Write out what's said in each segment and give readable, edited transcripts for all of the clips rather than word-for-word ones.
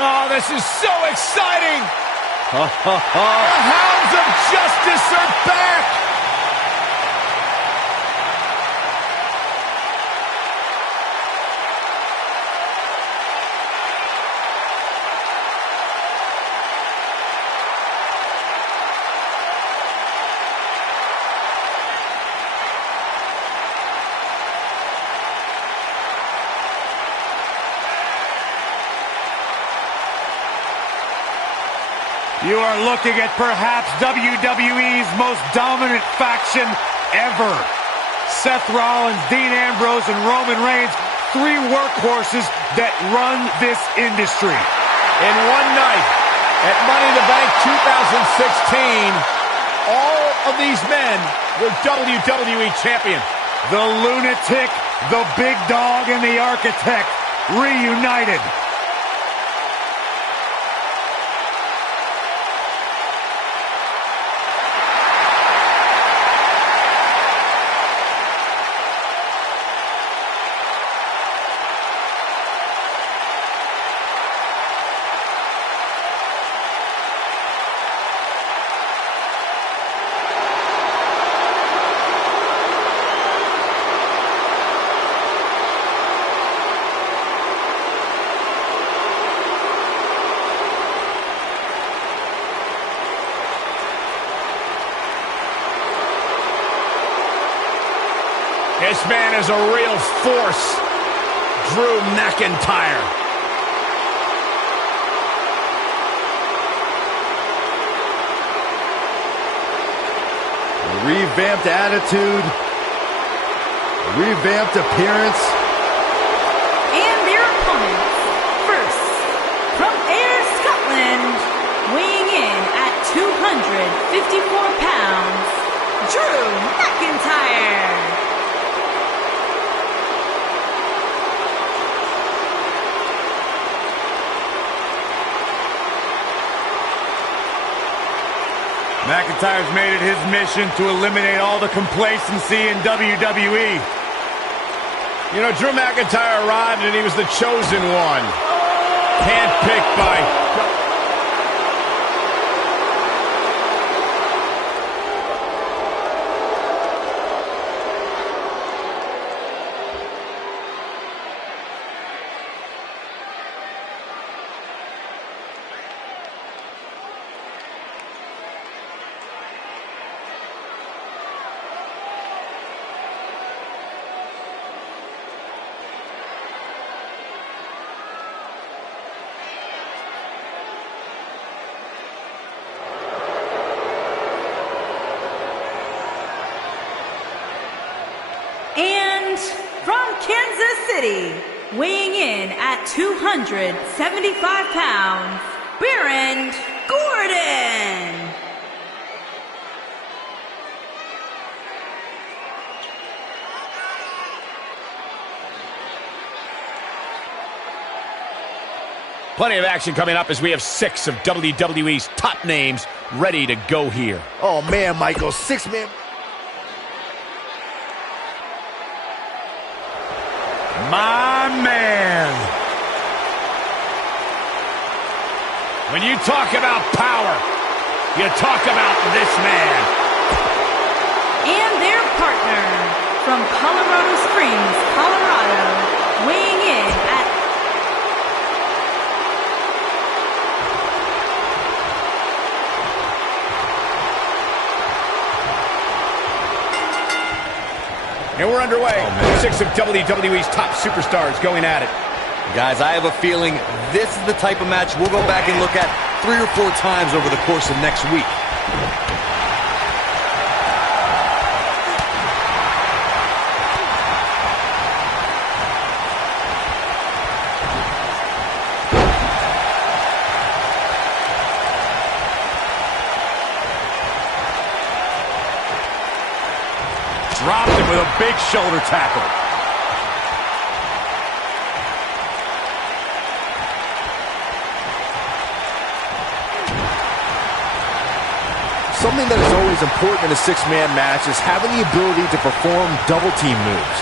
Oh, this is so exciting! The hounds of justice are back! You are looking at perhaps WWE's most dominant faction ever. Seth Rollins, Dean Ambrose, and Roman Reigns, three workhorses that run this industry. In one night, at Money in the Bank 2016, all of these men were WWE champions. The Lunatic, the Big Dog, and the Architect reunited. This man is a real force, Drew McIntyre. Revamped attitude, revamped appearance. And their opponents, first, from Ayr, Scotland, weighing in at 254 pounds, Drew McIntyre. McIntyre's made it his mission to eliminate all the complacency in WWE. You know, Drew McIntyre arrived and he was the chosen one. Handpicked by... And from Kansas City, weighing in at 275 pounds, Baron Corbin. Plenty of action coming up as we have 6 of WWE's top names ready to go here. Oh man, Michael, 6-man. My man. When you talk about power, you talk about this man. And their partner, from Colorado Springs, Colorado, weighing in at And we're underway. 6 of WWE's top superstars going at it. Guys, I have a feeling this is the type of match we'll go back and look at 3 or 4 times over the course of next week. Dropped him with a big shoulder tackle. Something that is always important in a 6-man match is having the ability to perform double team moves.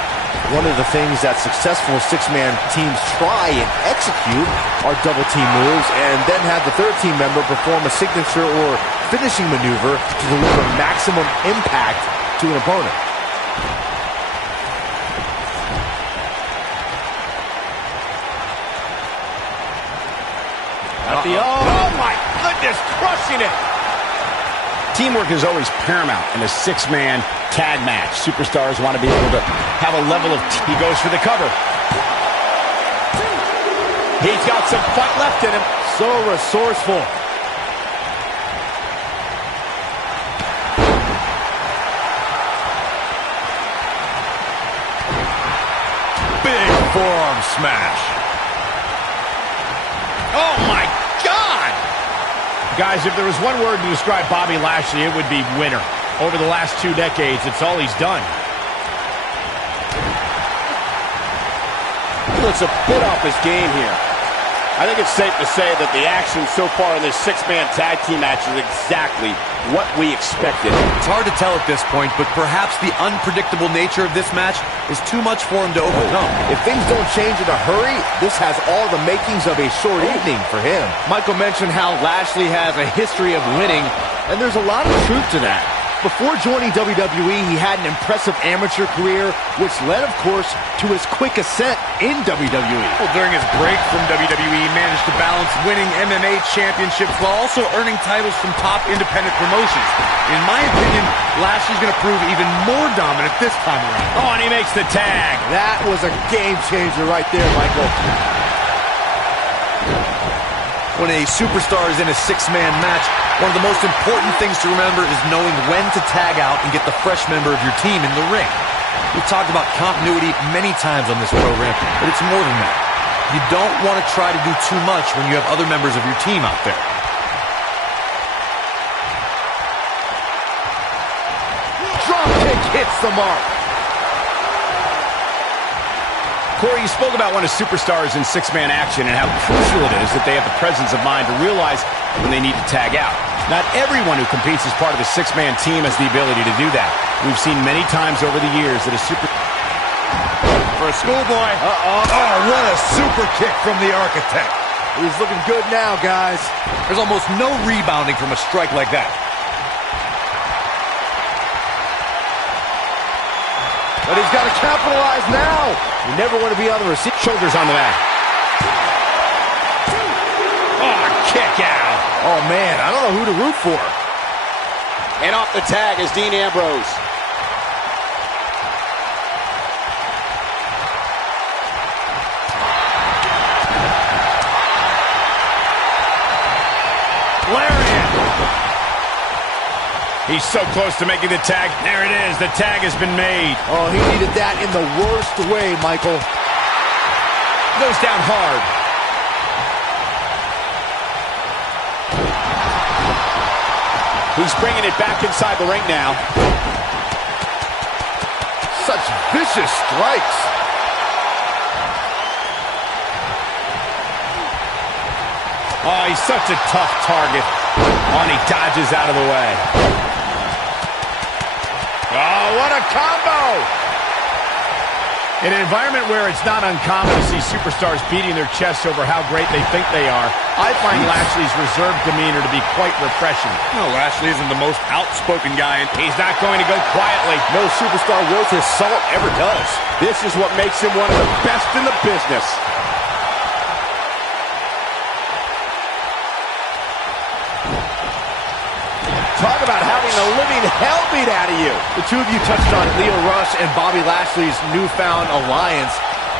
One of the things that successful six-man teams try and execute are double team moves, and then have the third team member perform a signature or finishing maneuver to deliver maximum impact to an opponent. Oh my goodness, crushing it. Teamwork is always paramount in a six-man tag match. Superstars want to be able to have a level of... He goes for the cover. He's got some fight left in him. So resourceful. Big forearm smash. Oh my God! Guys, if there was one word to describe Bobby Lashley, it would be winner. Over the last 2 decades, it's all he's done. He looks a bit off his game here. I think it's safe to say that the action so far in this six-man tag team match is exactly what we expected. It's hard to tell at this point, but perhaps the unpredictable nature of this match is too much for him to overcome. If things don't change in a hurry, this has all the makings of a short evening for him. Michael mentioned how Lashley has a history of winning, And there's a lot of truth to that. Before joining WWE, he had an impressive amateur career, which led, of course, to his quick ascent in WWE. Well, during his break from WWE, he managed to balance winning MMA championships while also earning titles from top independent promotions. In my opinion, Lashley's going to prove even more dominant this time around. Oh, and he makes the tag. That was a game changer right there, Michael. When a superstar is in a six-man match, one of the most important things to remember is knowing when to tag out and get the fresh member of your team in the ring. We've talked about continuity many times on this program, but it's more than that. You don't want to try to do too much when you have other members of your team out there. Drop kick hits the mark. Corey, you spoke about when a superstar is in six-man action and how crucial it is that they have the presence of mind to realize when they need to tag out. Not everyone who competes as part of a six-man team has the ability to do that. We've seen many times over the years that a For a schoolboy. Uh-oh. Oh, what a super kick from the architect. He's looking good now, guys. There's almost no rebounding from a strike like that. But he's got to capitalize now. You never want to be on the receiver. Shoulders on the mat. Oh, kick out. Oh, man, I don't know who to root for. And off the tag is Dean Ambrose. Lariat. He's so close to making the tag. There it is. The tag has been made. Oh, he needed that in the worst way, Michael. Goes down hard. He's bringing it back inside the ring now. Such vicious strikes. Oh, he's such a tough target. Oh, and he dodges out of the way. Oh, what a combo! In an environment where it's not uncommon to see superstars beating their chests over how great they think they are, I find Lashley's reserved demeanor to be quite refreshing. No, Lashley isn't the most outspoken guy, and He's not going to go quietly. No superstar worth his salt ever does. This is what makes him one of the best in the business. Talk about having the living hell beat out of you. The two of you touched on Lio Rush and Bobby Lashley's newfound alliance.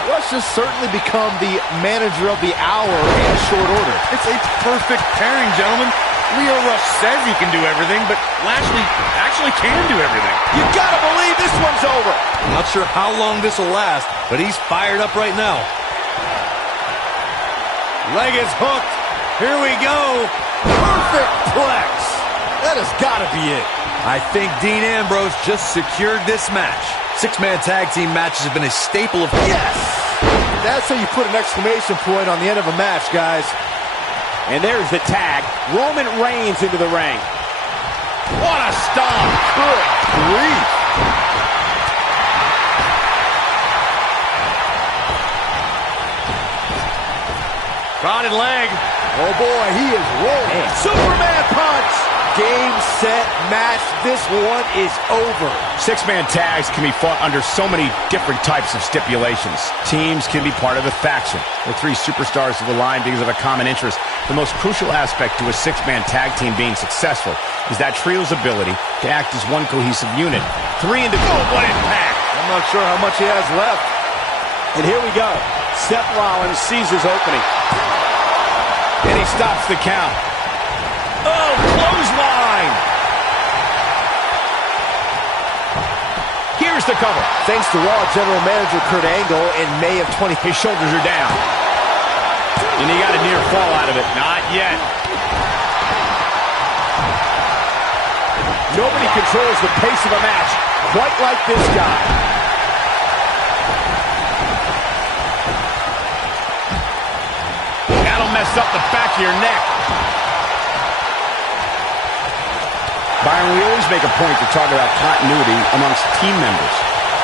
Rush has certainly become the manager of the hour in short order. it's a perfect pairing, gentlemen. Lio Rush says he can do everything, but Lashley actually can do everything. You gotta believe this one's over. Not sure how long this will last, but he's fired up right now. Leg is hooked. Here we go. Perfect plex. That has got to be it. I think Dean Ambrose just secured this match. Six-man tag team matches have been a staple of... Yes! That's how you put an exclamation point on the end of a match, guys. And there's the tag. Roman Reigns into the ring. What a stomp. Good grief. Spotted leg. Oh boy, he is rolling. Superman punch! Game, set, match. This one is over. Six-man tags can be fought under so many different types of stipulations. Teams can be part of a faction, or three superstars of the line because of a common interest. The most crucial aspect to a six-man tag team being successful is that trio's ability to act as one cohesive unit. Three individuals. Oh, what impact! I'm not sure how much he has left. And here we go. Seth Rollins sees his opening. And he stops the count. Oh, clothesline! Here's the cover. Thanks to Raw General Manager Kurt Angle in May of 20. His shoulders are down. And he got a near fall out of it. Not yet. Nobody controls the pace of a match quite like this guy. That'll mess up the back of your neck. Byron, we always make a point to talk about continuity amongst team members.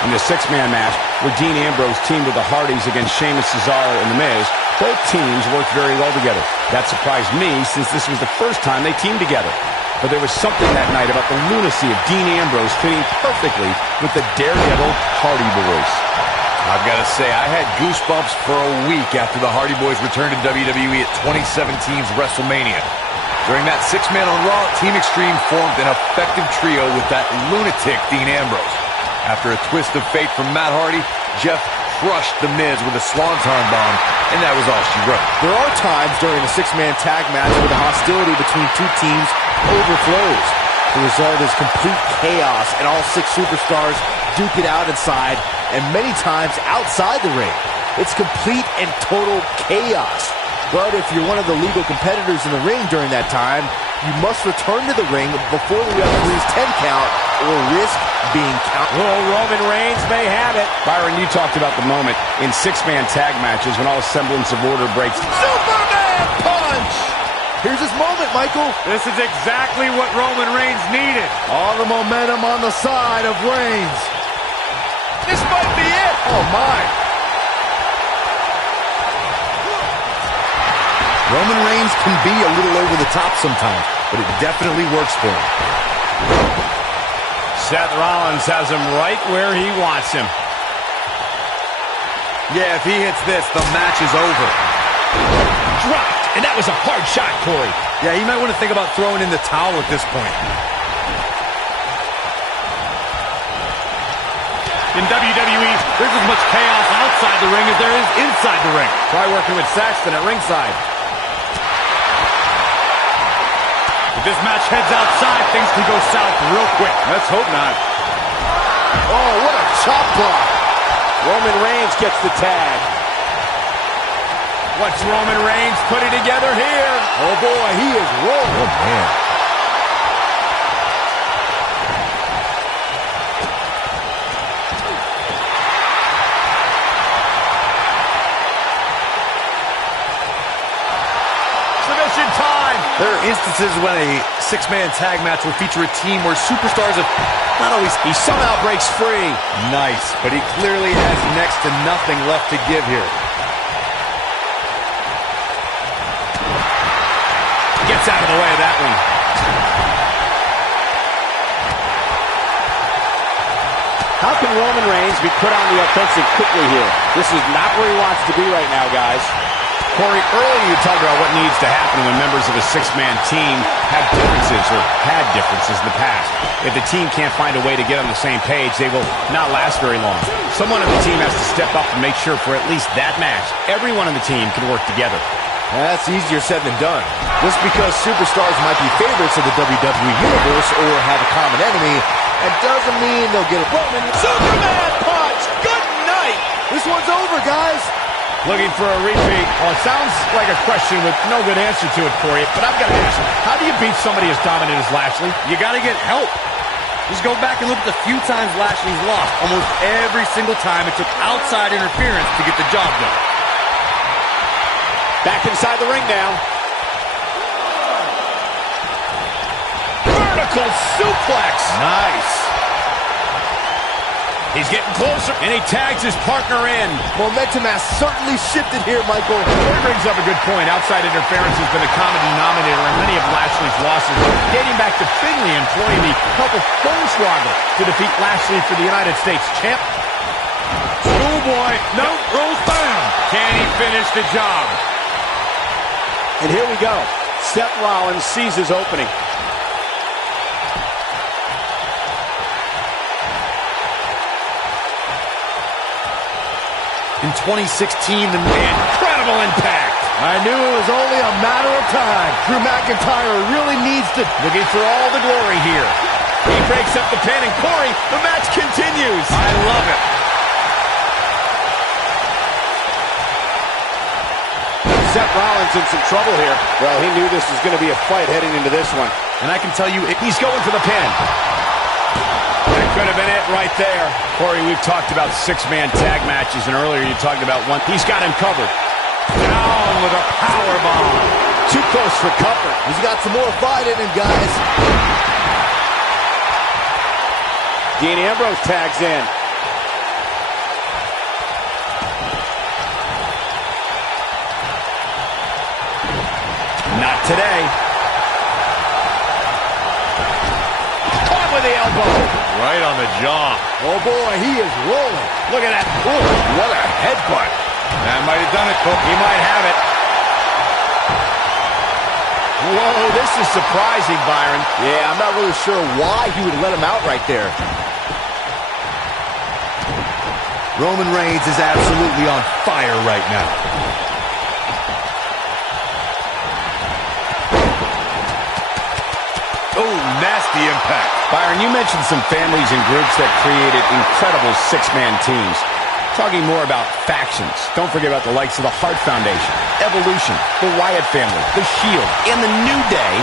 In the six-man match, where Dean Ambrose teamed with the Hardys against Sheamus, Cesaro, and The Miz, both teams worked very well together. That surprised me, since this was the first time they teamed together. But there was something that night about the lunacy of Dean Ambrose fitting perfectly with the Daredevil Hardy Boys. I've got to say, I had goosebumps for a week after the Hardy Boys returned to WWE at 2017's WrestleMania. During that six-man on Raw, Team Extreme formed an effective trio with that lunatic Dean Ambrose. After a twist of fate from Matt Hardy, Jeff crushed The Miz with a swanton bomb, and that was all she wrote. There are times during a six-man tag match where the hostility between two teams overflows. The result is complete chaos, and all six superstars duke it out inside, and many times outside the ring. It's complete and total chaos. But if you're one of the legal competitors in the ring during that time, you must return to the ring before the referee's 10 count or risk being counted. Oh, Roman Reigns may have it. Byron, you talked about the moment in six-man tag matches when all semblance of order breaks. Superman punch! Here's his moment, Michael. This is exactly what Roman Reigns needed. All the momentum on the side of Reigns. This might be it. Oh, my. Roman Reigns can be a little over the top sometimes, but it definitely works for him. Seth Rollins has him right where he wants him. Yeah, if he hits this, the match is over. Dropped, and that was a hard shot, Corey. Yeah, you might want to think about throwing in the towel at this point. In WWE, there's as much chaos outside the ring as there is inside the ring. Try working with Saxton at ringside. If this match heads outside, things can go south real quick. Let's hope not. Oh, what a chop block. Roman Reigns gets the tag. What's Roman Reigns putting together here? Oh, boy, he is rolling. Oh, man. Submission time. There are instances when a six-man tag match will feature a team where superstars have not always... He somehow breaks free. Nice, but he clearly has next to nothing left to give here. Gets out of the way of that one. How can Roman Reigns be put on the offensive quickly here? This is not where he wants to be right now, guys. Corey, earlier you talked about what needs to happen when members of a six-man team have differences or had differences in the past. If the team can't find a way to get on the same page, they will not last very long. Someone on the team has to step up and make sure for at least that match, everyone on the team can work together. That's easier said than done. Just because superstars might be favorites of the WWE Universe or have a common enemy, that doesn't mean they'll get it. Roman Superman punch! Good night! This one's over, guys. Looking for a repeat. Well, it sounds like a question with no good answer to it, Corey, but I've got to ask, how do you beat somebody as dominant as Lashley? You got to get help. Just go back and look at the few times Lashley's lost. Almost every single time it took outside interference to get the job done. Back inside the ring now. Vertical suplex. Nice. He's getting closer, and he tags his partner in. Momentum has certainly shifted here, Michael. Corey brings up a good point. Outside interference has been a common denominator in many of Lashley's losses, dating back to Finley employing the help of Hornswoggle to defeat Lashley for the United States champ. Schoolboy, no, rolls down. Can he finish the job? And here we go. Seth Rollins sees his opening. In 2016, the man. Incredible impact. I knew it was only a matter of time. Drew McIntyre really needs to... Looking for all the glory here. He breaks up the pin, and Corey, the match continues. I love it. Seth Rollins in some trouble here. Well, he knew this was going to be a fight heading into this one. And I can tell you, He's going for the pin. That could have been it right there. Corey, we've talked about six-man tag matches, and earlier you talked about one. He's got him covered. Down with a power bomb. Too close for comfort. He's got some more fight in him, guys. Dean Ambrose tags in. Not today. Caught with the elbow. Right on the jaw. Oh, boy, he is rolling. Look at that. Ooh, what a headbutt. That might have done it, Cole. He might have it. Whoa, this is surprising, Byron. Yeah, I'm not really sure why he would let him out right there. Roman Reigns is absolutely on fire right now. Oh, nasty impact. Byron, you mentioned some families and groups that created incredible six-man teams. Talking more about factions, don't forget about the likes of the Hart Foundation, Evolution, the Wyatt family, the Shield, and the New Day.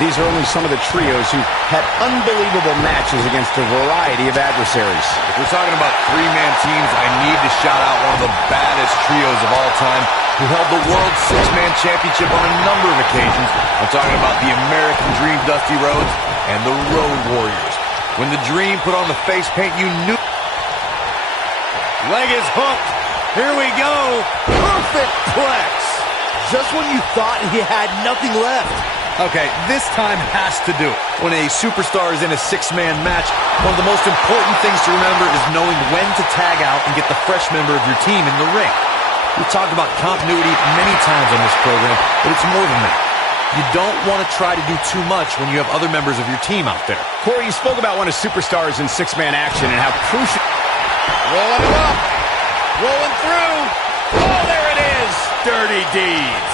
These are only some of the trios who had unbelievable matches against a variety of adversaries. If we're talking about three-man teams, I need to shout out one of the baddest trios of all time who held the World Six-Man Championship on a number of occasions. I'm talking about the American Dream, Dusty Rhodes, and the Road Warriors. When the Dream put on the face paint, you knew... Leg is hooked. Here we go. Perfect plex. Just when you thought he had nothing left. Okay, this time has to do it. When a superstar is in a six-man match, one of the most important things to remember is knowing when to tag out and get the fresh member of your team in the ring. We've talked about continuity many times on this program, but it's more than that. You don't want to try to do too much when you have other members of your team out there. Corey, you spoke about one of superstars in six-man action and how crucial... Rolling him up. Rolling through. Oh, there it is. Dirty deeds.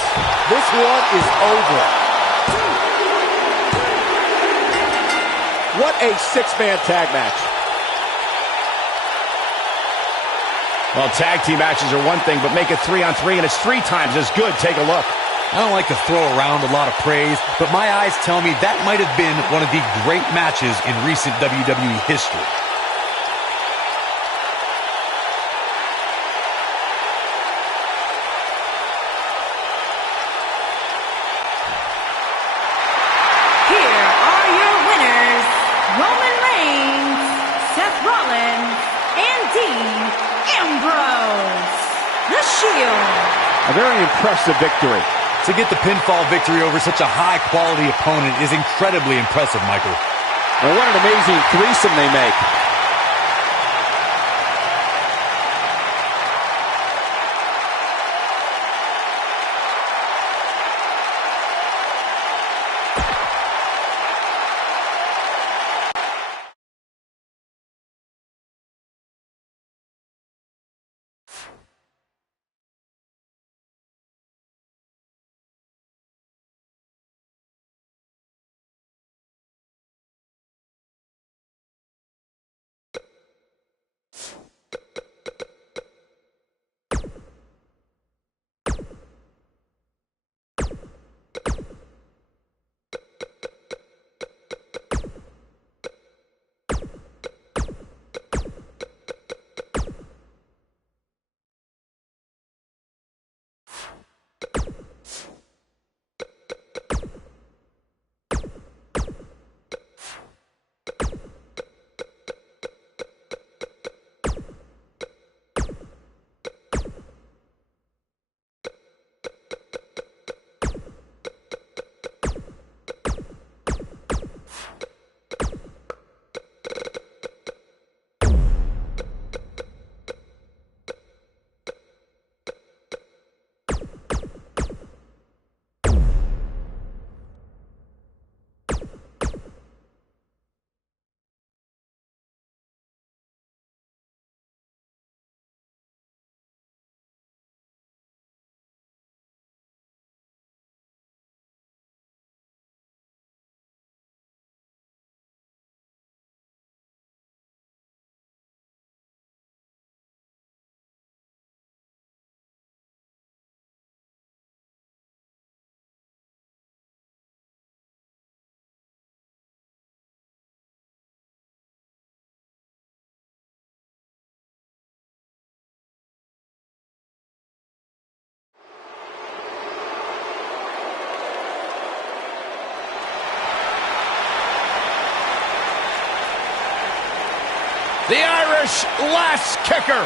This one is over. What a six-man tag match. Well, tag team matches are one thing, but make it 3-on-3, and it's 3 times as good. Take a look. I don't like to throw around a lot of praise, but my eyes tell me that might have been one of the great matches in recent WWE history. Here are your winners, Roman Reigns, Seth Rollins, and Dean Ambrose. The Shield. A very impressive victory. To get the pinfall victory over such a high-quality opponent is incredibly impressive, Michael. And what an amazing threesome they make. Irish lass kicker.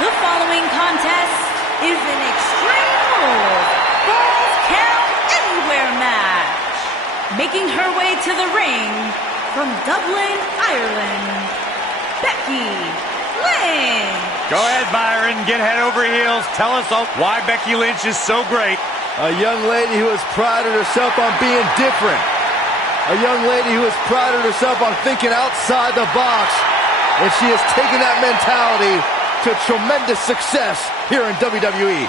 The following contest is an Extreme Rules Falls Count Anywhere match. Making her way to the ring from Dublin, Ireland, Becky Lynch. Go ahead, Byron. Get head over heels. Tell us all why Becky Lynch is so great. A young lady who has prided herself on being different. A young lady who has prided herself on thinking outside the box. And she has taken that mentality to tremendous success here in WWE.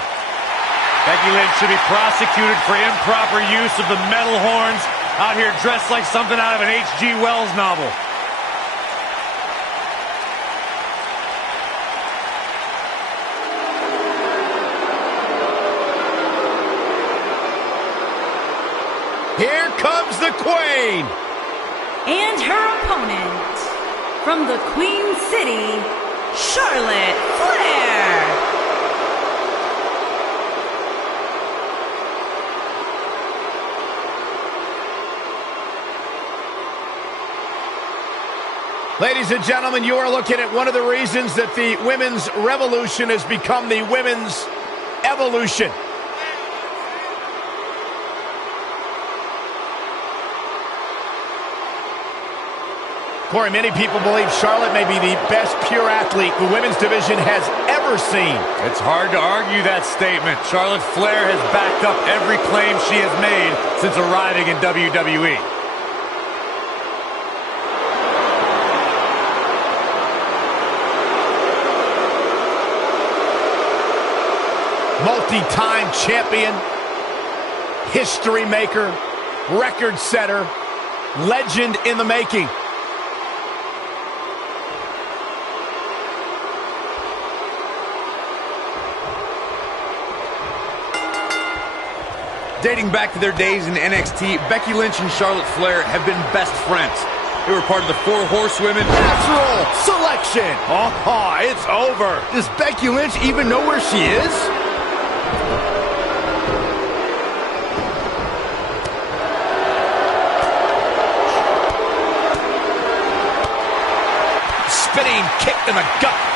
Becky Lynch should be prosecuted for improper use of the metal horns, out here dressed like something out of an H.G. Wells novel. Here comes the Queen. And her opponent from the Queen City, Charlotte Flair. Ladies and gentlemen, you are looking at one of the reasons that the women's revolution has become the women's evolution. Corey, many people believe Charlotte may be the best pure athlete the women's division has ever seen. It's hard to argue that statement. Charlotte Flair has backed up every claim she has made since arriving in WWE. Multi-time champion, history maker, record setter, legend in the making. Dating back to their days in NXT, Becky Lynch and Charlotte Flair have been best friends. They were part of the Four Horsewomen. Natural selection. Oh, it's over. Does Becky Lynch even know where she is? Spinning kick in the gut.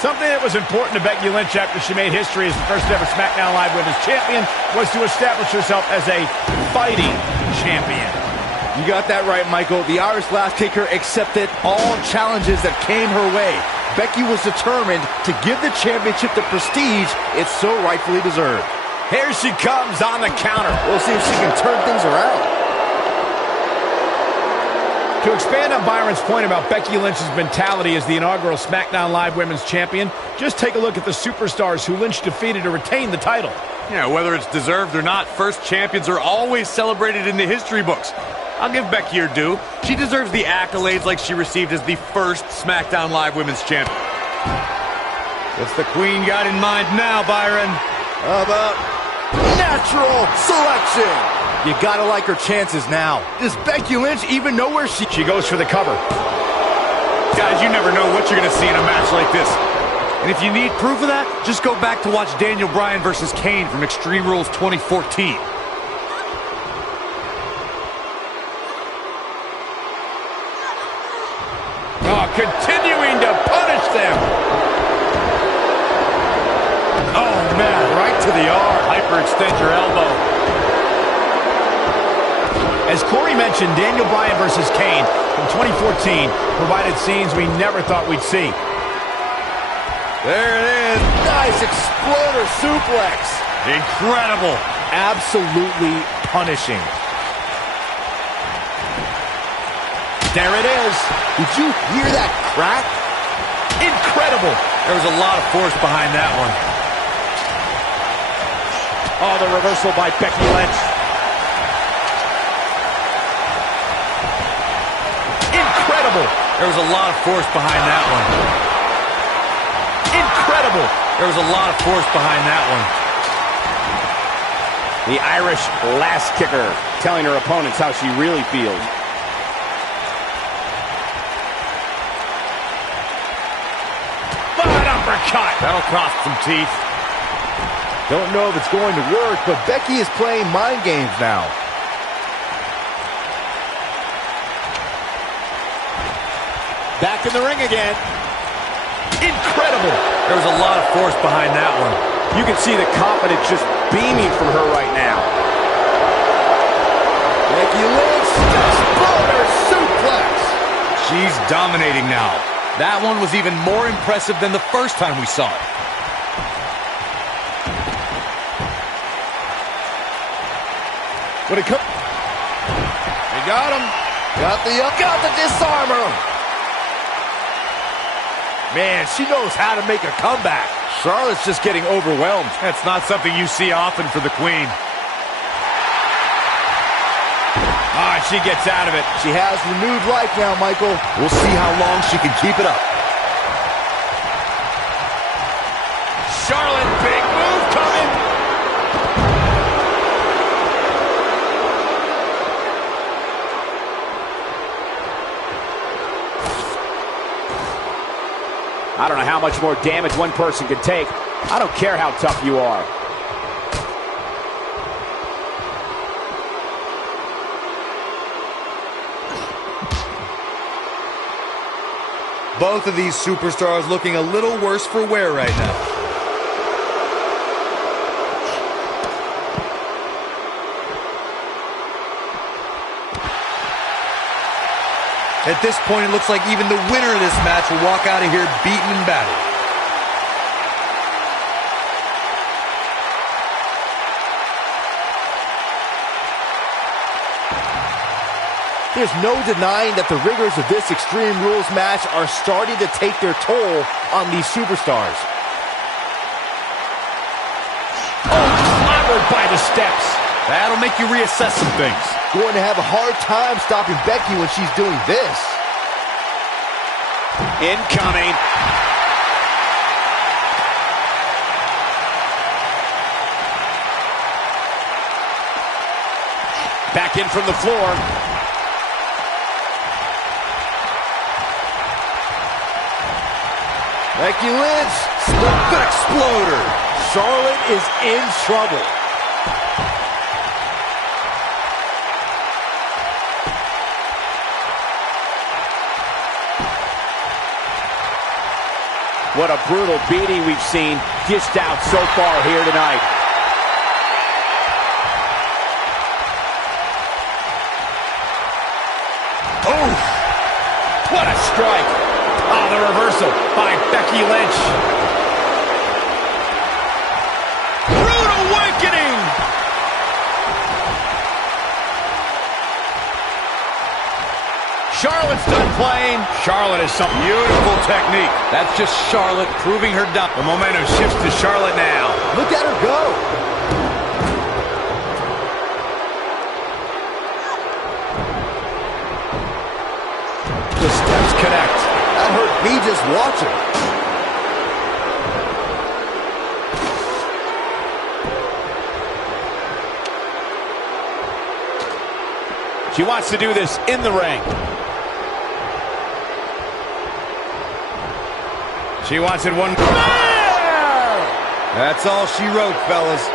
Something that was important to Becky Lynch after she made history as the first ever SmackDown Live Women's Champion was to establish herself as a fighting champion. You got that right, Michael. The Irish lass kicker accepted all challenges that came her way. Becky was determined to give the championship the prestige it so rightfully deserved. Here she comes on the counter. We'll see if she can turn things around. To expand on Byron's point about Becky Lynch's mentality as the inaugural SmackDown Live Women's Champion, just take a look at the superstars who Lynch defeated to retain the title. Yeah, whether it's deserved or not, first champions are always celebrated in the history books. I'll give Becky her due. She deserves the accolades like she received as the first SmackDown Live Women's Champion. What's the Queen got in mind now, Byron? How about natural selection? You gotta like her chances now. Does Becky Lynch even know where she goes for the cover. Guys, you never know what you're going to see in a match like this. And if you need proof of that, just go back to watch Daniel Bryan versus Kane from Extreme Rules 2014. Oh, continuing to punish them. Oh, man, right to the arm. Hyperextend your elbow. As Corey mentioned, Daniel Bryan versus Kane from 2014 provided scenes we never thought we'd see. There it is. Nice exploder suplex. Incredible. Absolutely punishing. There it is. Did you hear that crack? Incredible. There was a lot of force behind that one. Oh, the reversal by Becky Lynch. Incredible. There was a lot of force behind that one. Incredible. There was a lot of force behind that one. The Irish lass kicker telling her opponents how she really feels. cut. That'll cost some teeth. Don't know if it's going to work, but Becky is playing mind games now. Back in the ring again. Incredible. There was a lot of force behind that one. You can see the confidence just beaming from her right now. Becky Lynch, exploder suplex. She's dominating now. That one was even more impressive than the first time we saw it. When it comes, they got him. Got the disarmer. Man, she knows how to make a comeback. Charlotte's just getting overwhelmed. That's not something you see often for the Queen. Ah, she gets out of it. She has renewed life now, Michael. We'll see how long she can keep it up. Charlotte, big move coming. I don't know how much more damage one person can take. I don't care how tough you are. Both of these superstars looking a little worse for wear right now. At this point, it looks like even the winner of this match will walk out of here beaten and battered. There's no denying that the rigors of this Extreme Rules match are starting to take their toll on these superstars. Oh, clobbered by the steps. That'll make you reassess some things. Going to have a hard time stopping Becky when she's doing this. Incoming. Back in from the floor. Becky Lynch, split exploder. Charlotte is in trouble. What a brutal beating we've seen dished out so far here tonight. Oh, what a strike. Oh, the reversal by Becky Lynch. Rude awakening. Charlotte's done playing. Charlotte is some beautiful technique. That's just Charlotte proving her dominance. The momentum shifts to Charlotte now. Look at her go. The steps connect. That hurt me just watching. She wants to do this in the ring. She wants it one. That's all she wrote, fellas.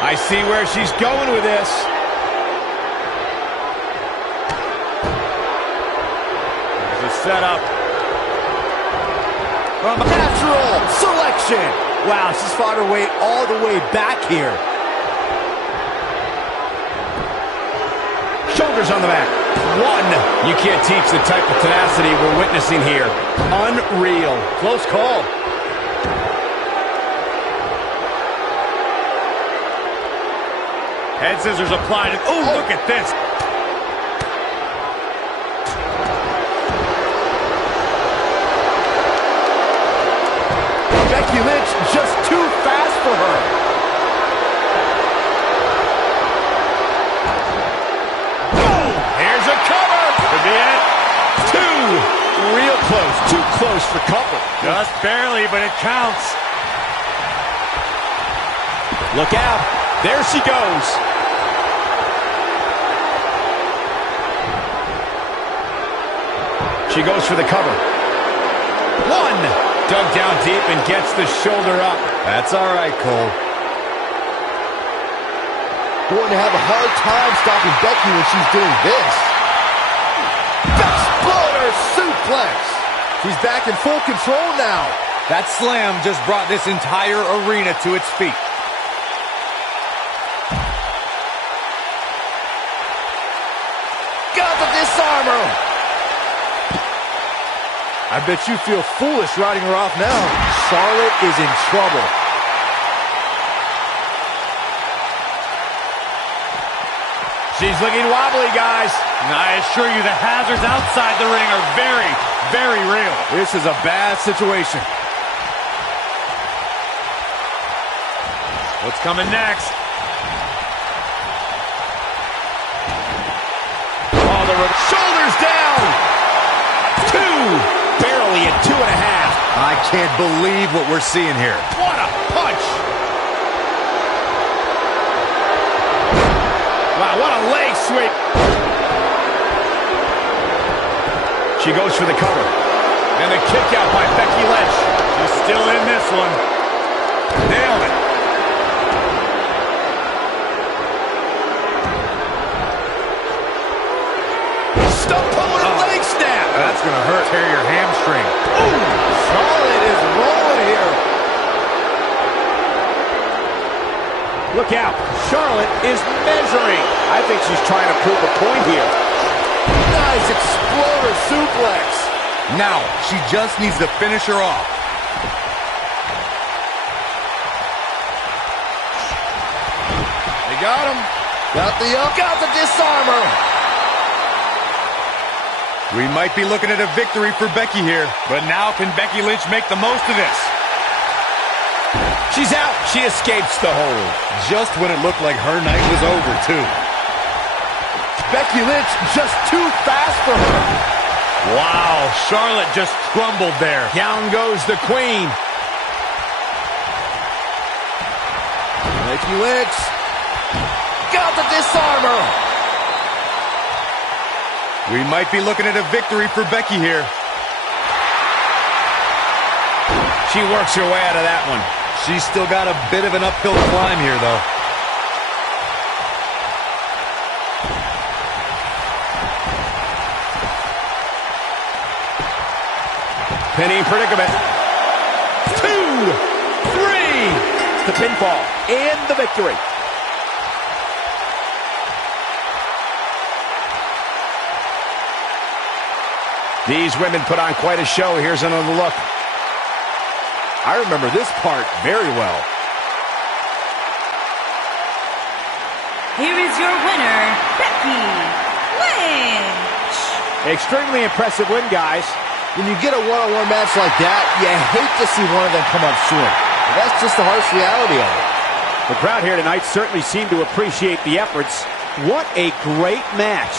I see where she's going with this. There's a setup. From natural selection. Wow, she's fought her way all the way back here. Shoulders on the back. One. You can't teach the type of tenacity we're witnessing here. Unreal. Close call. Head scissors applied. Oh, look at this. Becky Lynch just too fast for her. Oh, here's a cover. Could be it. Two. Real close. Too close for cover. Just barely, but it counts. Look out. There she goes. She goes for the cover. One. Dug down deep and gets the shoulder up. That's all right, Cole. Going to have a hard time stopping Becky when she's doing this. Exploder suplex. She's back in full control now. That slam just brought this entire arena to its feet. Got the disarmer. I bet you feel foolish riding her off now. Charlotte is in trouble. She's looking wobbly, guys. And I assure you the hazards outside the ring are very, very real. This is a bad situation. What's coming next? Oh, the shoulders down. 2. Barely at 2.5. I can't believe what we're seeing here. What a punch. Wow, what a leg sweep. She goes for the cover. And the kick out by Becky Lynch. She's still in this one. Nailed it. Stump-pulling leg snap. That's going to hurt. Tear your hamstring. Ooh, Charlotte is rolling here. Look out. Charlotte is measuring. I think she's trying to prove a point here. Nice exploder suplex. Now, she just needs to finish her off. They got him. Got the disarmer. We might be looking at a victory for Becky here. But now can Becky Lynch make the most of this? She's out. She escapes the hold. Just when it looked like her night was over, too. Becky Lynch just too fast for her. Wow, Charlotte just crumbled there. Down goes the Queen. Becky Lynch got the disarmer. We might be looking at a victory for Becky here. She works her way out of that one. She's still got a bit of an uphill climb here, though. Pinning predicament. 2, 3. The pinfall and the victory. These women put on quite a show. Here's another look. I remember this part very well. Here is your winner, Becky Lynch. Extremely impressive win, guys. When you get a one-on-one match like that, you hate to see one of them come up short. But that's just the harsh reality of it. The crowd here tonight certainly seemed to appreciate the efforts. What a great match.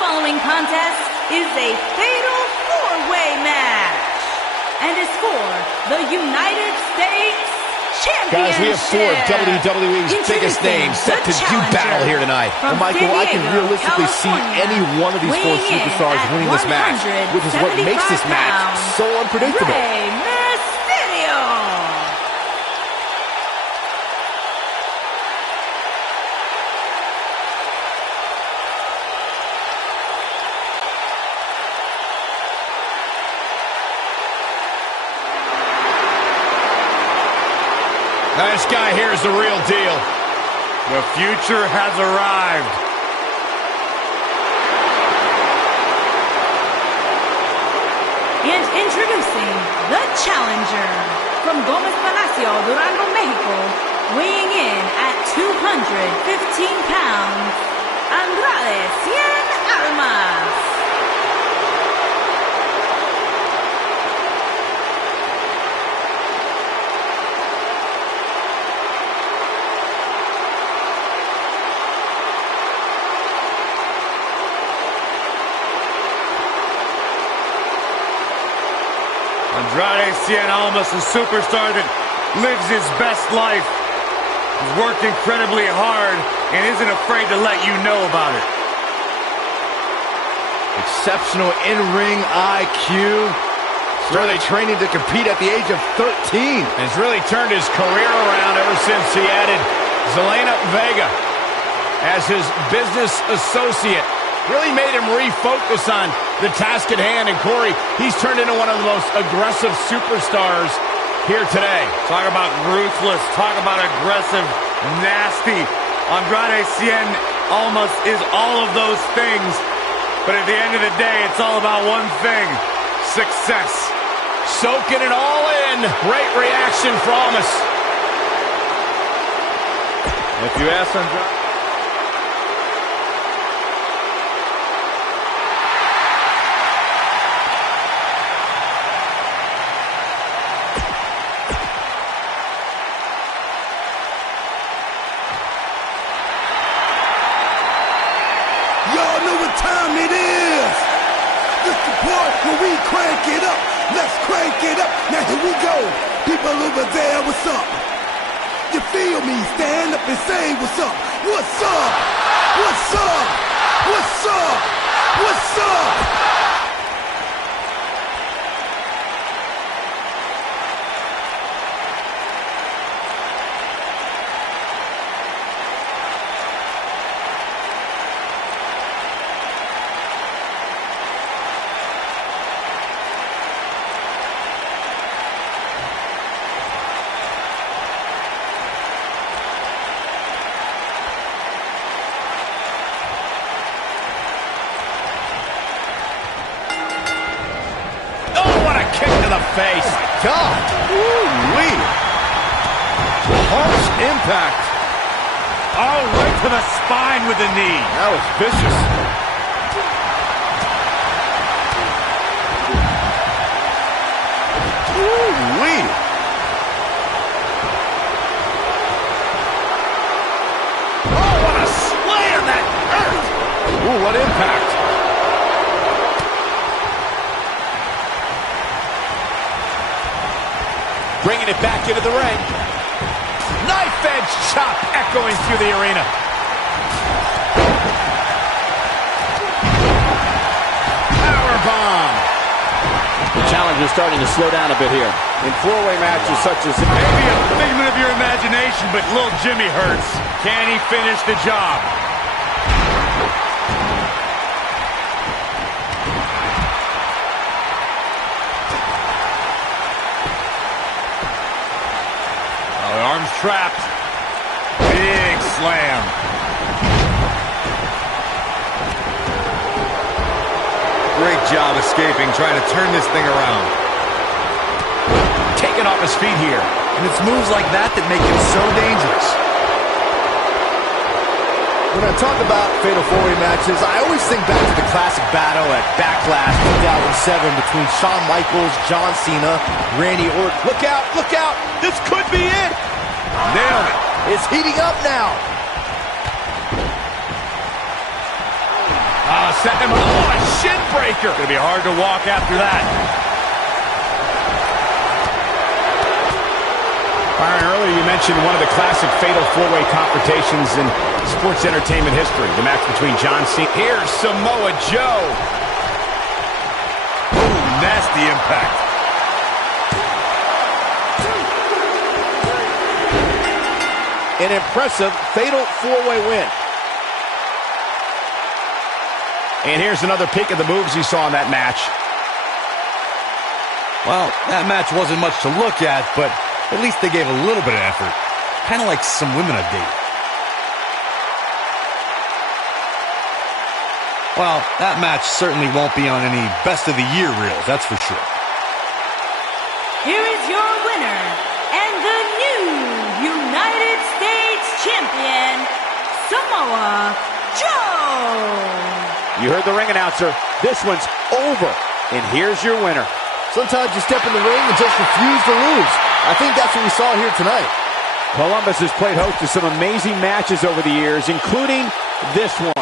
following contest is a fatal four-way match and is for the United States Championship. Guys, we have four of WWE's biggest names set to do battle here tonight. Well, Michael, I can realistically see any one of these four superstars winning this match, which is what makes this match so unpredictable. Rey Mysterio. This guy here is the real deal. The future has arrived. And introducing the challenger from Gómez Palacio, Durango, Mexico, weighing in at 215 pounds, Andrade Cien Almas. Andrade Cien Almas, a superstar that lives his best life. He's worked incredibly hard and isn't afraid to let you know about it. Exceptional in-ring IQ. Started training to compete at the age of 13. And has really turned his career around ever since he added Zelina Vega as his business associate. Really made him refocus on the task at hand. And Corey, he's turned into one of the most aggressive superstars here today. Talk about ruthless, talk about aggressive, nasty. Andrade Cien Almas is all of those things. But at the end of the day, it's all about one thing: success. Soaking it all in. Great reaction from Almas. If you ask Andrade... Y'all know what time it is. This the part where we crank it up. Let's crank it up. Now here we go. People over there, what's up? You feel me? Stand up and say what's up. What's up? What's up? What's up? What's up? Face. Oh my God! Woo-wee! Harsh impact. Oh, right to the spine with the knee. That was vicious. Woo-wee! Oh, what a slam that hurt! Ooh, what impact! Bringing it back into the ring. Knife edge chop echoing through the arena. Powerbomb. The challenger's starting to slow down a bit here. In four-way matches such as... Maybe a figment of your imagination, but little Jimmy hurts. Can he finish the job? Arms trapped. Big slam. Great job escaping, trying to turn this thing around. Taking off his feet here. And it's moves like that that make him so dangerous. When I talk about fatal four-way matches, I always think back to the classic battle at Backlash 2007 between Shawn Michaels, John Cena, Randy Orton. Look out, look out! This could be it! Nailed it. It's heating up now. Setting him up. Oh, a shin breaker. Gonna be hard to walk after that. Byron, earlier you mentioned one of the classic fatal four-way confrontations in sports entertainment history, the match between John Cena. Here's Samoa Joe. Ooh, nasty impact. An impressive fatal four-way win. And here's another peek at the moves you saw in that match. Well, that match wasn't much to look at, but at least they gave a little bit of effort. Kind of like some women I've dated. Well, that match certainly won't be on any best of the year reels, that's for sure. Here is your winner and the new United States Champion, Samoa Joe. You heard the ring announcer. This one's over. And here's your winner. Sometimes you step in the ring and just refuse to lose. I think that's what we saw here tonight. Columbus has played host to some amazing matches over the years, including this one.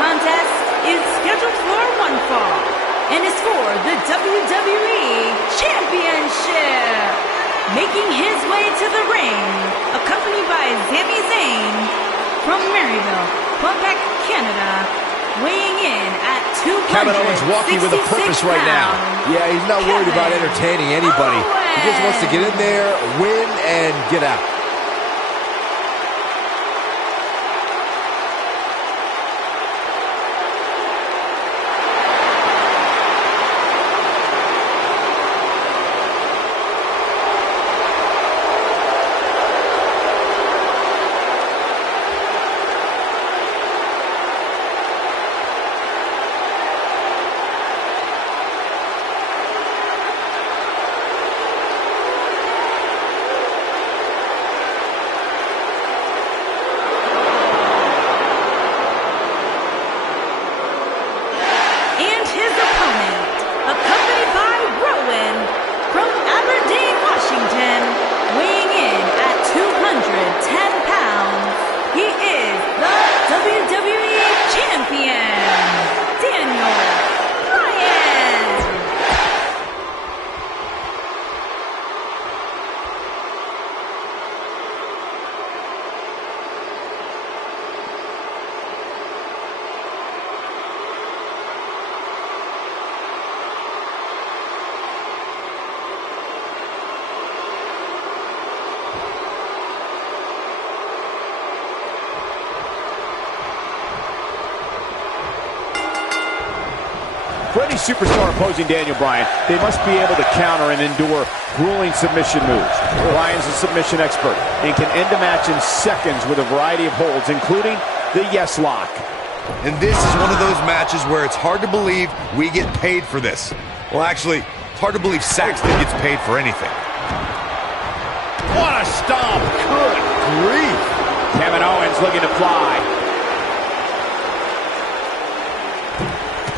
Contest is scheduled for one fall and is for the WWE Championship. Making his way to the ring, accompanied by Sami Zayn from Maryville, Quebec, Canada, weighing in at 266 Kevin Owens walking with a purpose right now. Yeah, he's not worried about entertaining anybody. He just wants to get in there, win, and get out. For any superstar opposing Daniel Bryan, they must be able to counter and endure grueling submission moves. Bryan's a submission expert and can end a match in seconds with a variety of holds, including the yes lock. And this is one of those matches where it's hard to believe we get paid for this. Well, actually, it's hard to believe Saxton gets paid for anything. What a stomp! Good grief! Kevin Owens looking to fly.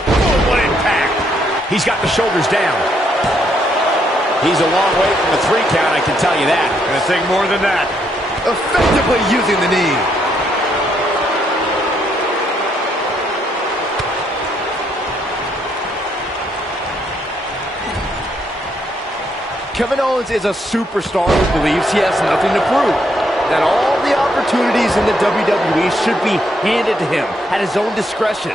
Oh, what impact! He's got the shoulders down. He's a long way from the 3 count, I can tell you that. Gonna take more than that. Effectively using the knee. Kevin Owens is a superstar who believes he has nothing to prove. That all the opportunities in the WWE should be handed to him at his own discretion.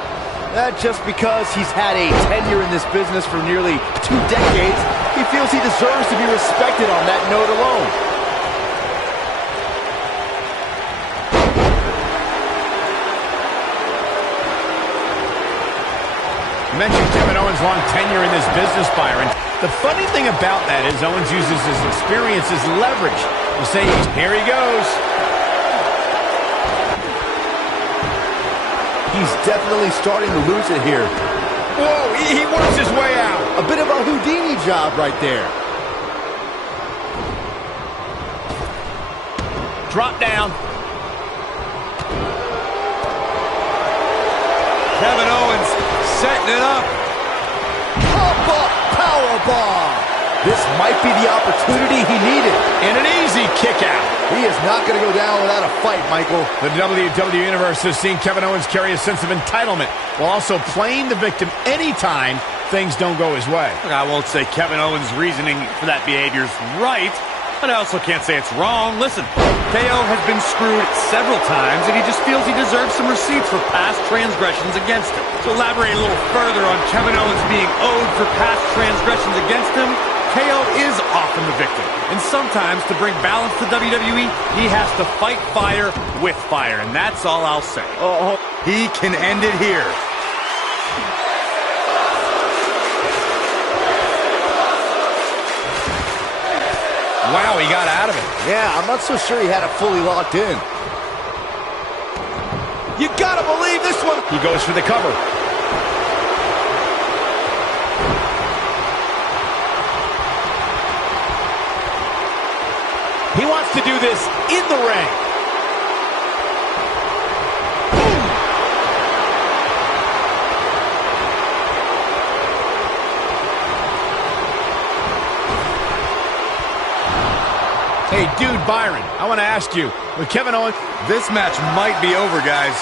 Not just because he's had a tenure in this business for nearly 2 decades, he feels he deserves to be respected on that note alone. You mentioned Kevin Owens' long tenure in this business, Byron. The funny thing about that is Owens uses his experience as leverage. You say, here he goes. He's definitely starting to lose it here. Whoa, he works his way out. A bit of a Houdini job right there. Drop down. Kevin Owens setting it up. Pop-up powerbomb. This might be the opportunity he needed. And an easy kick out. He is not going to go down without a fight, Michael. The WWE Universe has seen Kevin Owens carry a sense of entitlement while also playing the victim anytime things don't go his way. I won't say Kevin Owens' reasoning for that behavior is right, but I also can't say it's wrong. Listen, KO has been screwed several times, and he just feels he deserves some receipts for past transgressions against him. To elaborate a little further on Kevin Owens being owed for past transgressions against him, KO is often the victim. And sometimes, to bring balance to WWE, he has to fight fire with fire, and that's all I'll say. He can end it here. Wow, he got out of it. Yeah, I'm not so sure he had it fully locked in. You gotta believe this one. He goes for the cover. He wants to do this in the ring. Hey, dude, Byron, I want to ask you, with Kevin Owens, This match might be over, guys.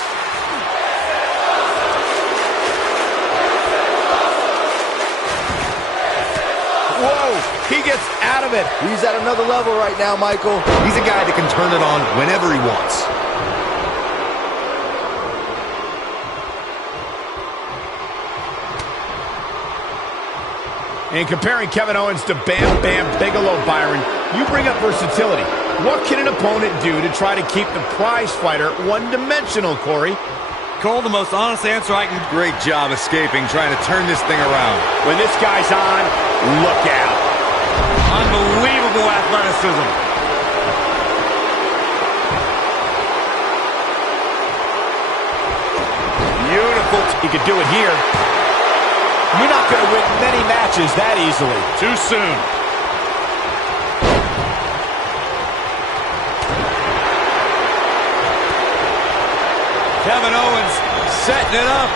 whoa, he gets out of it. He's at another level right now, Michael. He's a guy that can turn it on whenever he wants. And comparing Kevin Owens to Bam Bam Bigelow, Byron, you bring up versatility. What can an opponent do to try to keep the prize fighter one-dimensional, Corey? Cole, the most honest answer I can... Great job escaping, trying to turn this thing around. When this guy's on, look out. Unbelievable athleticism. Beautiful. He could do it here. You're not going to win many matches that easily. Too soon. Kevin Owens setting it up.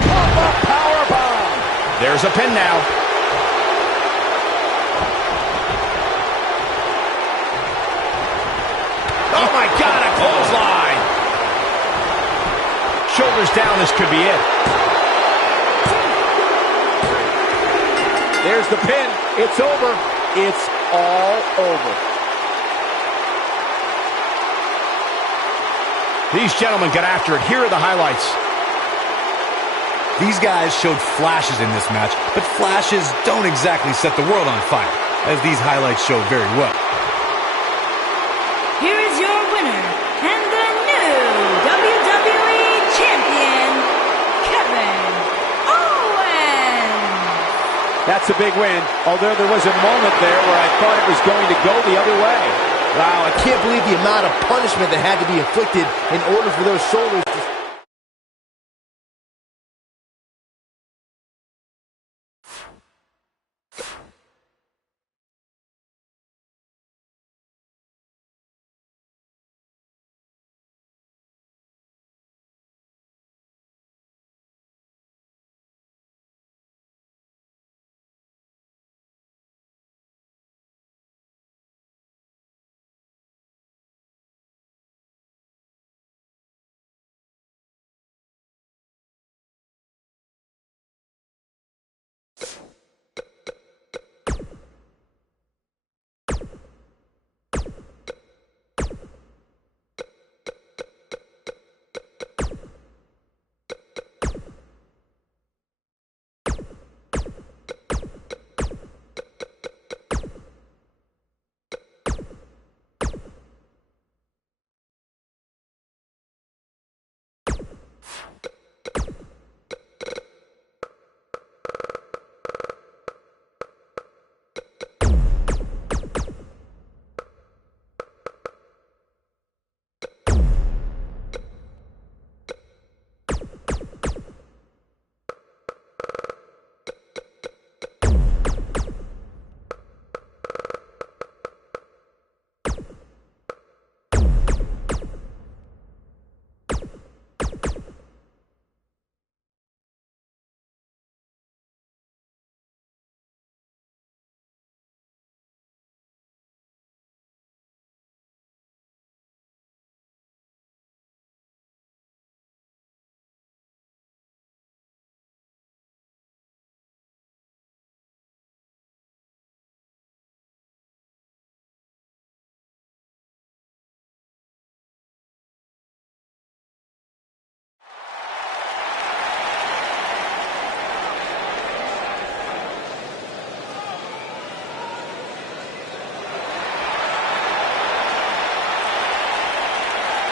Pop-up powerbomb. There's a pin now. Oh, my God, a clothesline. Shoulders down, this could be it. There's the pin. It's over. It's all over. These gentlemen got after it. Here are the highlights. These guys showed flashes in this match, but flashes don't exactly set the world on fire, as these highlights show very well. Here is your winner, and the new WWE Champion, Kevin Owens. That's a big win, although there was a moment there where I thought it was going to go the other way. Wow, I can't believe the amount of punishment that had to be inflicted in order for those shoulders to...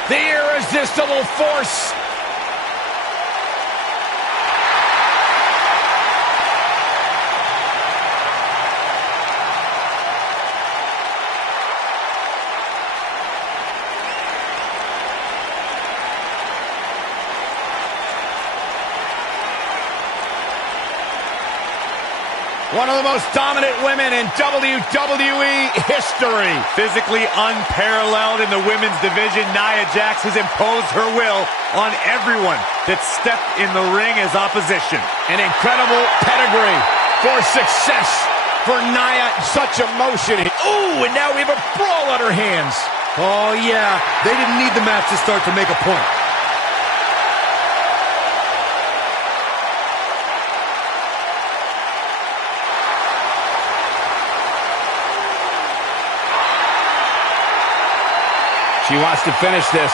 The irresistible force. One of the most dominant women in WWE history. Physically unparalleled in the women's division, Nia Jax has imposed her will on everyone that stepped in the ring as opposition. An incredible pedigree for success for Nia. Such emotion. Ooh, and now we have a brawl on her hands. Oh, yeah. They didn't need the match to start to make a point. She wants to finish this.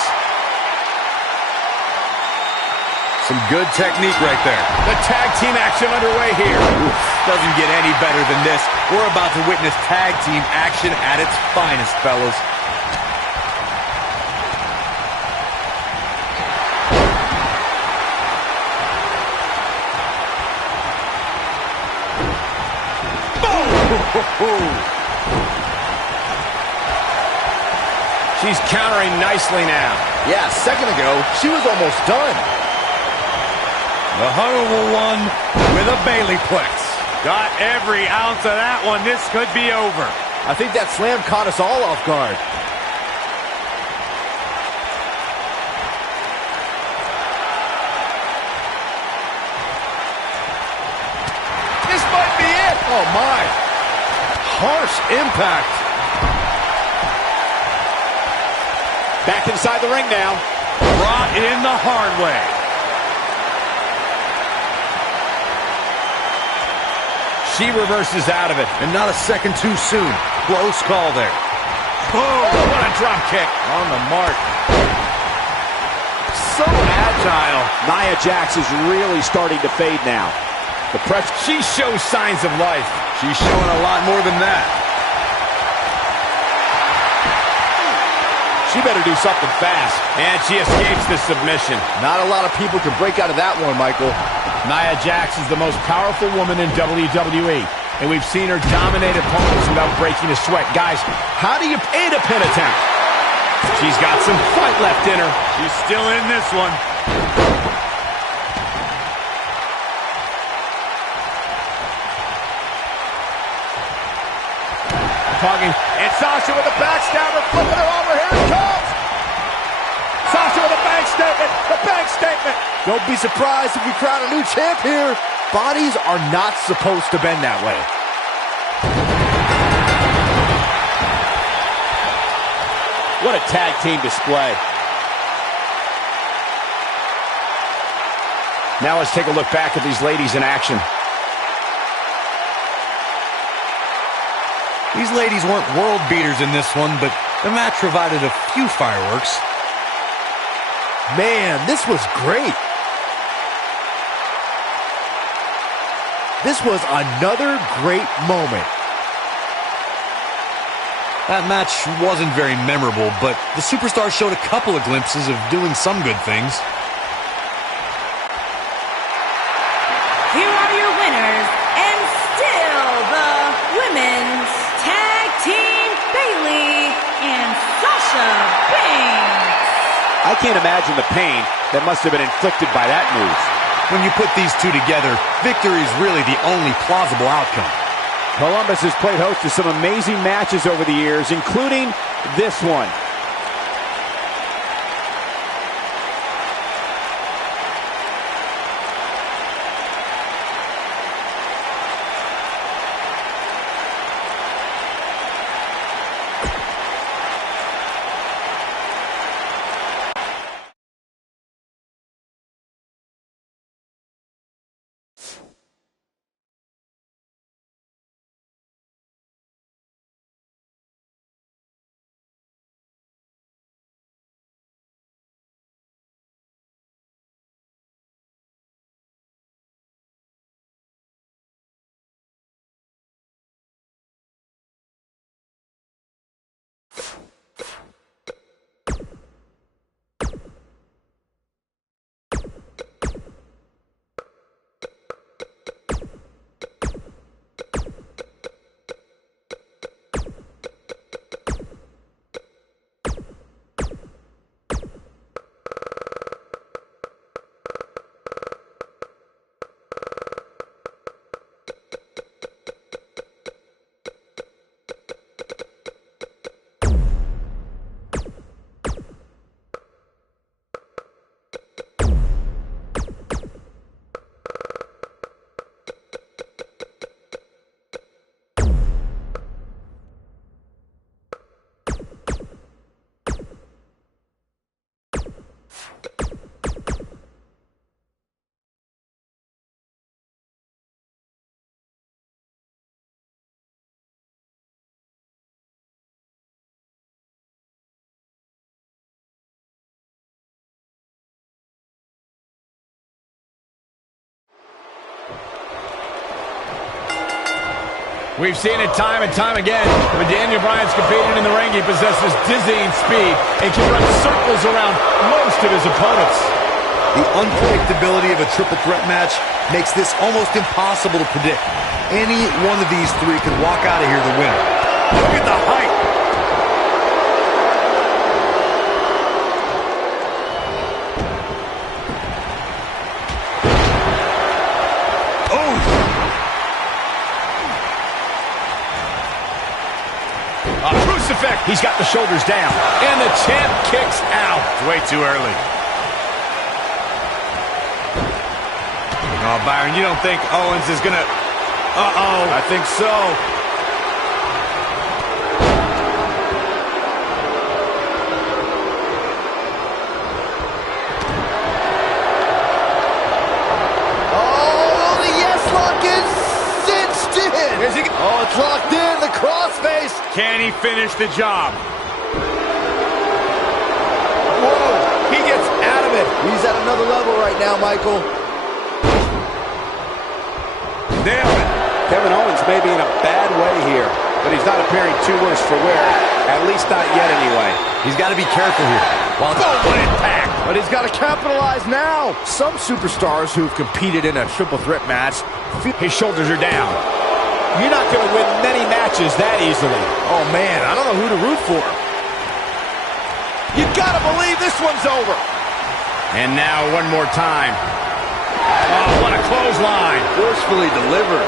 Some good technique right there. The tag team action underway here. Oof, doesn't get any better than this. We're about to witness tag team action at its finest, fellas. Boom! She's countering nicely now. Yeah, a second ago, she was almost done. The Honorable One with a Baileyplex. Got every ounce of that one. This could be over. I think that slam caught us all off guard. This might be it. Oh, my. Harsh impact. Back inside the ring now. Brought in the hard way. She reverses out of it. And not a second too soon. Close call there. Boom! Oh, what a drop kick. On the mark. So agile. Nia Jax is really starting to fade now. The press. She shows signs of life. She's showing a lot more than that. She better do something fast. And she escapes the submission. Not a lot of people can break out of that one, Michael. Nia Jax is the most powerful woman in WWE, and we've seen her dominate opponents without breaking a sweat. Guys, how do you paint a pin attempt? She's got some fight left in her. She's still in this one. Talking, and Sasha with a backstabber, flipping her over. Here it comes. Sasha with a bank statement. The bank statement. Don't be surprised if we crown a new champ here. Bodies are not supposed to bend that way. What a tag team display. Now let's take a look back at these ladies in action. These ladies weren't world beaters in this one, but the match provided a few fireworks. Man, this was great. This was another great moment. That match wasn't very memorable, but the superstars showed a couple of glimpses of doing some good things. Here are your winners, and still the Women's Tag Team Bayley and Sasha Banks. I can't imagine the pain that must have been inflicted by that move. When you put these two together, victory is really the only plausible outcome. Columbus has played host to some amazing matches over the years, including this one. We've seen it time and time again. When Daniel Bryan's competing in the ring, he possesses dizzying speed and can run circles around most of his opponents. The unpredictability of a triple threat match makes this almost impossible to predict. Any one of these three could walk out of here the winner. Look at the height. A crucifix. He's got the shoulders down. And the champ kicks out. Way too early. Oh, Byron, you don't think Owens is going to... Uh-oh. I think so. Oh, the yes lock is cinched in. Is he... Oh, it's locked in. The crossface. Can he finish the job? Whoa, he gets out of it. He's at another level right now, Michael. Nailed it. Kevin Owens may be in a bad way here, but he's he's not appearing too worse for wear. At least not yet, anyway. He's got to be careful here. Boom, what impact! But he's got to capitalize now. Some superstars who've competed in a triple threat match, His shoulders are down. You're not going to win many matches that easily. oh man, I don't know who to root for. You gotta believe this one's over. And now one more time. Oh, what a clothesline. Forcefully delivered.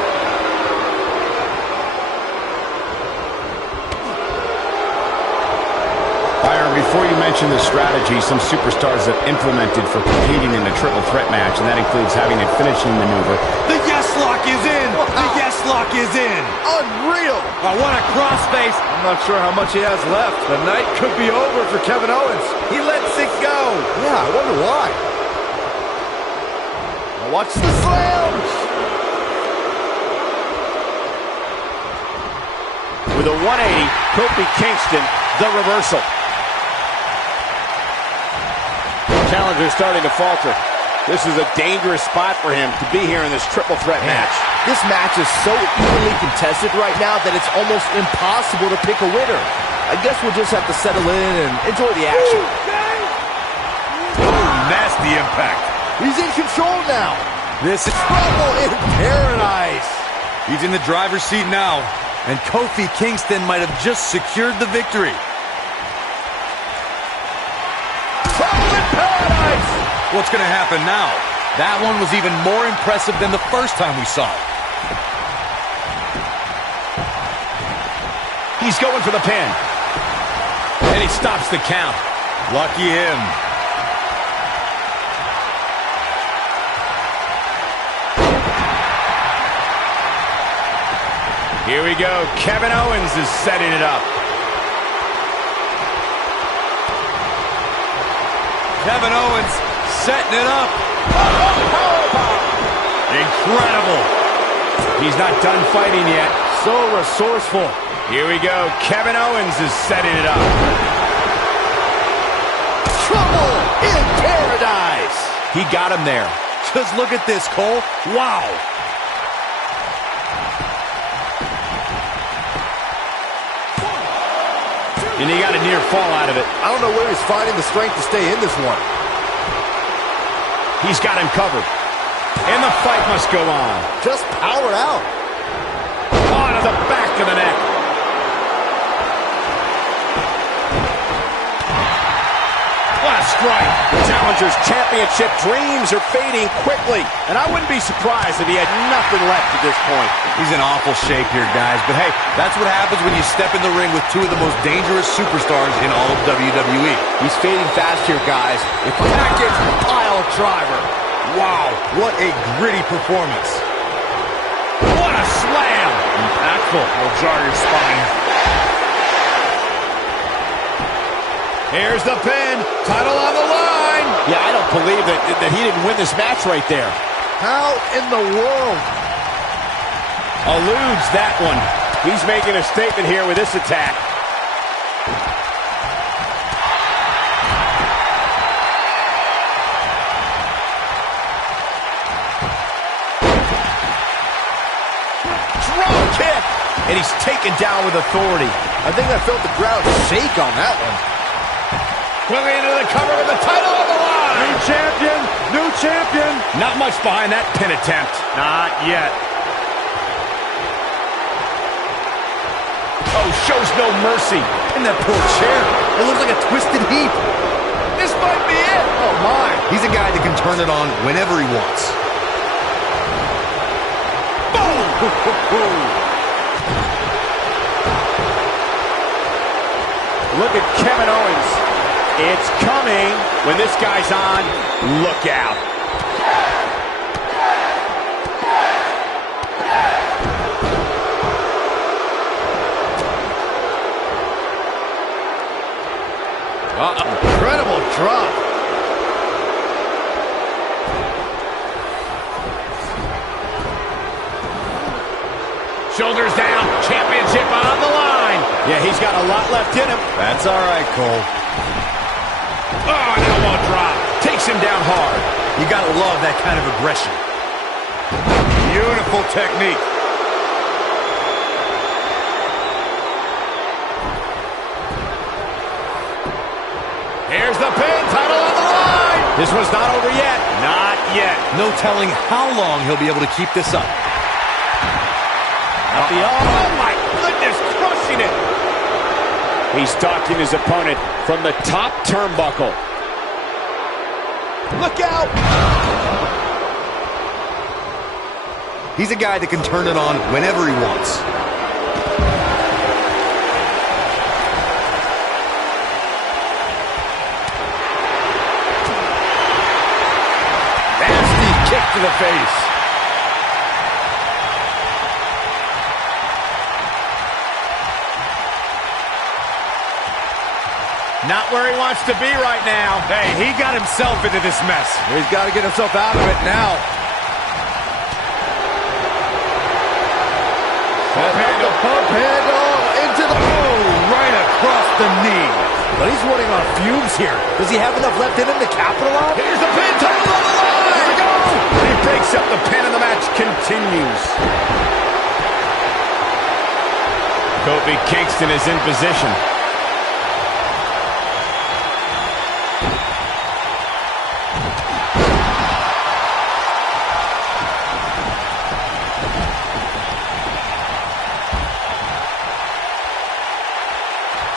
Byron, before you mention the strategy some superstars have implemented for competing in a triple threat match, and that includes having a finishing maneuver. The yes lock is in. The yes lock is in. Unreal. Oh, what a crossface. I'm not sure how much he has left. The night could be over for Kevin Owens. He lets it go. Yeah, I wonder why. Now watch the slams. With a 180, Kofi Kingston, the reversal. Challenger's starting to falter. This is a dangerous spot for him to be here in this triple threat match. This match is so evenly contested right now that it's almost impossible to pick a winner. I guess we'll just have to settle in and enjoy the action. Nasty impact. He's in control now. This is Trouble in paradise. He's in the driver's seat now. And Kofi Kingston might have just secured the victory. Trouble in paradise. What's going to happen now? That one was even more impressive than the first time we saw it. He's going for the pin. And he stops the count. Lucky him. Here we go. Kevin Owens is setting it up. Kevin Owens setting it up. Incredible. He's not done fighting yet. So resourceful. Here we go. Kevin Owens is setting it up. Trouble in paradise. He got him there. Just look at this, Cole. Wow. And he got a near fall out of it. I don't know where he's finding the strength to stay in this one. He's got him covered. And the fight must go on. Just power out. On to the back of the neck. What a strike. The Challenger's championship dreams are fading quickly. And I wouldn't be surprised if he had nothing left at this point. He's in awful shape here, guys. But hey, that's what happens when you step in the ring with two of the most dangerous superstars in all of WWE. He's fading fast here, guys. If package pile driver. Wow, what a gritty performance. What a slam. Impactful. Will jar your spine. Here's the pin. Title on the line. Yeah, I don't believe that he didn't win this match right there. How in the world? Eludes that one. He's making a statement here with this attack. Drop kick. And he's taken down with authority. I think I felt the ground shake on that one. Quickly into the cover with the title on the line. New champion. New champion. Not much behind that pin attempt. Not yet. Oh, shows no mercy. And that poor chair. It looks like a twisted heap. This might be it. Oh, my. He's a guy that can turn it on whenever he wants. Look at Kevin Owens. It's coming. When this guy's on, look out. Incredible drop. Shoulders down. Championship on the line. Yeah, he's got a lot left in him. That's all right, Cole. Oh, an elbow drop. Takes him down hard. You gotta love that kind of aggression. Beautiful technique. There's the pin, title on the line. This one's not over yet. Not yet. No telling how long he'll be able to keep this up. Oh, my goodness, crushing it. He's stalking his opponent from the top turnbuckle. Look out. He's a guy that can turn it on whenever he wants. Nasty kick to the face. Not where he wants to be right now. Hey, he got himself into this mess. He's got to get himself out of it now. Pump handle into the... Oh, right across the knee. But he's running on fumes here. Does he have enough left in him to capitalize? Here's the pin, title on the line. Here we go. He breaks up the pin and the match continues. Kofi Kingston is in position.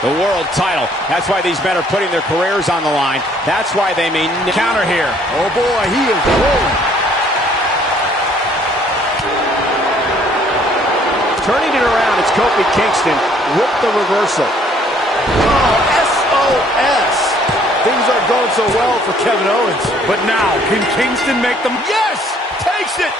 The world title. That's why these men are putting their careers on the line. That's why they may counter here. Oh boy, he is rolling. Turning it around, it's Kofi Kingston with the reversal. Oh, SOS. Things aren't going so well for Kevin Owens. But now, can Kingston make them? Yes! Takes it!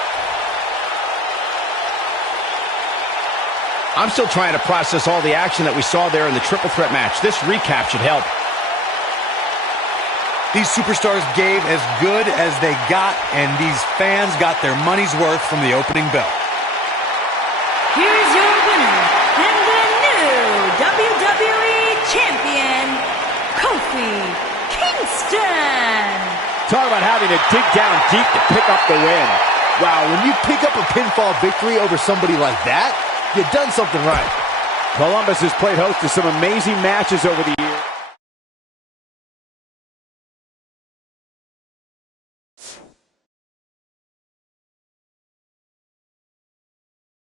I'm still trying to process all the action that we saw there in the triple threat match. This recap should help. These superstars gave as good as they got, and these fans got their money's worth from the opening bell. Here's your winner, and the new WWE Champion, Kofi Kingston. Talk about having to dig down deep to pick up the win. Wow, when you pick up a pinfall victory over somebody like that, you've done something right. Columbus has played host to some amazing matches over the years.